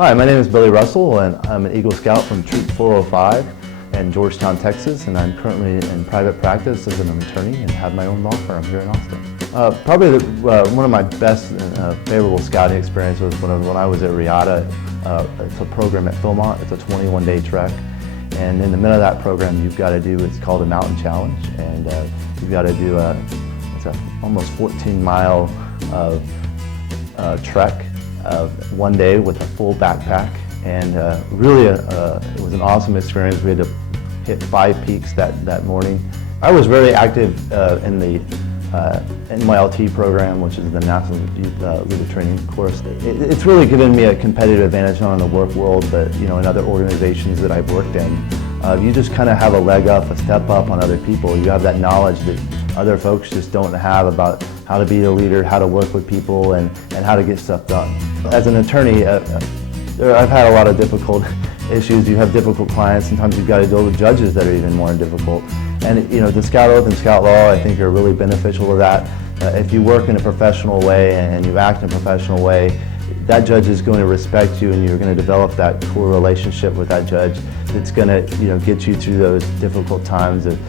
Hi, my name is Billy Russell, and I'm an Eagle Scout from Troop 405 in Georgetown, Texas, and I'm currently in private practice as an attorney and have my own law firm here in Austin. Probably one of my best favorable scouting experiences was when I was at Riata. It's a program at Philmont. It's a 21-day trek, and in the middle of that program, you've got to do what's called a mountain challenge, and you've got to do it's a almost 14-mile trek of one day with a full backpack, and really it was an awesome experience. We had to hit 5 peaks that morning. I was very active in the NYLT program, which is the National Youth Leader Training course. It's really given me a competitive advantage not in the work world, but in other organizations that I've worked in. You just kind of have a leg up, a step up on other people. You have that knowledge that other folks just don't have about how to be a leader, how to work with people, and how to get stuff done. As an attorney, I've had a lot of difficult issues. You have difficult clients. Sometimes you've got to deal with judges that are even more difficult. And the Scout Oath and Scout Law, I think, are really beneficial to that. If you work in a professional way and you act in a professional way, that judge is going to respect you, and you're going to develop that core relationship with that judge that's going to get you through those difficult times of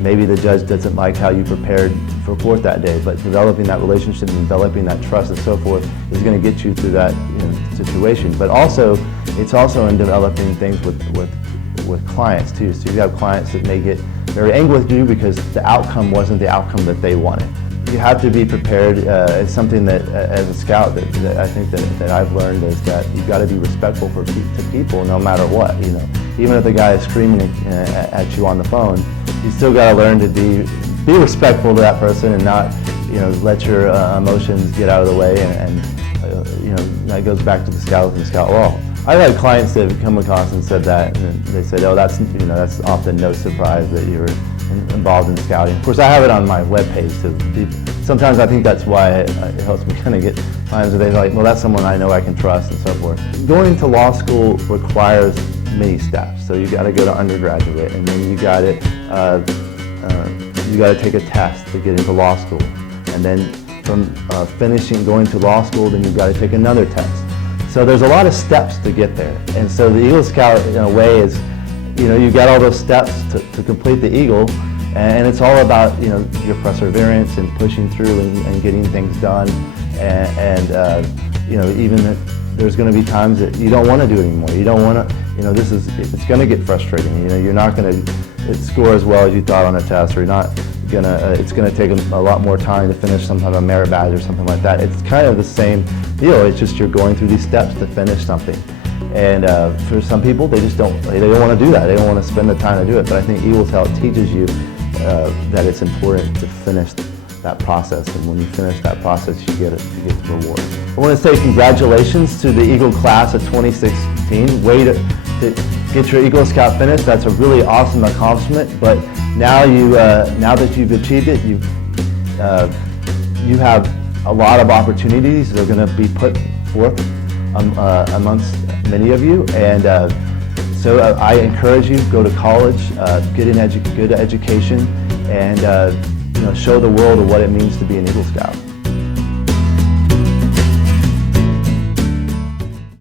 maybe the judge doesn't like how you prepared for court that day, but developing that relationship and developing that trust and so forth is going to get you through that situation. But also, it's also in developing things with clients too. So you have clients that may get very angry with you because the outcome wasn't the outcome that they wanted. You have to be prepared. It's something that, as a scout, that I think that I've learned is that you've got to be respectful to people no matter what. Even if the guy is screaming at you on the phone, you still got to learn to be respectful to that person and not let your emotions get out of the way. And that goes back to the Scout and Scout Law. I've had clients that have come across and said that, and they said, "Oh, that's often no surprise that you're involved in scouting." Of course, I have it on my webpage, so sometimes I think that's why it helps me kind of get clients where they're like, "Well, that's someone I know I can trust," and so forth. Going to law school requires many steps. So you got to go to undergraduate, and then you got to take a test to get into law school, and then from going to law school, then you've got to take another test. So there's a lot of steps to get there, and so the Eagle Scout, in a way, is you got all those steps to complete the Eagle, and it's all about your perseverance and pushing through and getting things done, and even if there's going to be times that you don't want to do it anymore. You don't want to. It's going to get frustrating. You're not going to score as well as you thought on a test, or you're not gonna. It's going to take a lot more time to finish some type of merit badge or something like that. It's kind of the same deal. It's just you're going through these steps to finish something. And for some people, they just don't want to do that. They don't want to spend the time to do it. But I think Eagle Scout teaches you that it's important to finish that process. And when you finish that process, you get the reward. I want to say congratulations to the Eagle class of 2016. Way to get your Eagle Scout finished. That's a really awesome accomplishment. But now that you've achieved it, you have a lot of opportunities that are going to be put forth amongst many of you, and so I encourage you, go to college, get an good education, and show the world what it means to be an Eagle Scout.